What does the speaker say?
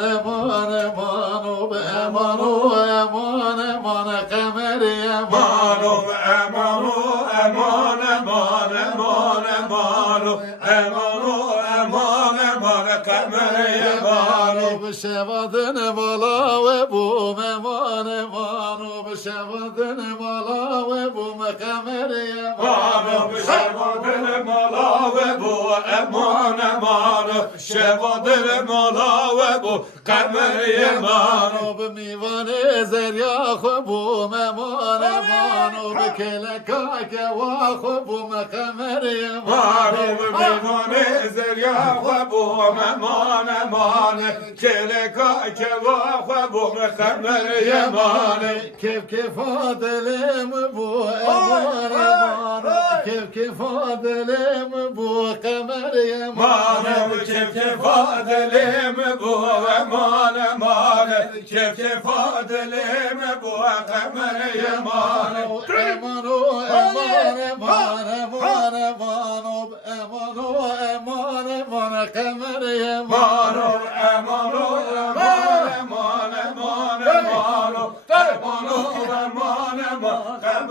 Eman eman o eman o eman eman kemer eman o eman o eman eman eman eman o eman o eman eman kemer eman o şevadın mala ve bu eman eman o şevadın mala ve bu kemer eman o şevadın mala ve bu eman eman o şevadın mala ve bu kemer eman o mivane zerya bu eman eman o kele kake va bu kemer eman o mivane zerya ve bu eman eman kele kake va bu kemer eman kef adelim bu eman eman kef adelim bu kemer eman kef adelim bu eman eman kef adelim bu kemer eman eman o eman eman eman eman o eman o eman eman kemer eman eman o eman eman eman eman eman o eman eman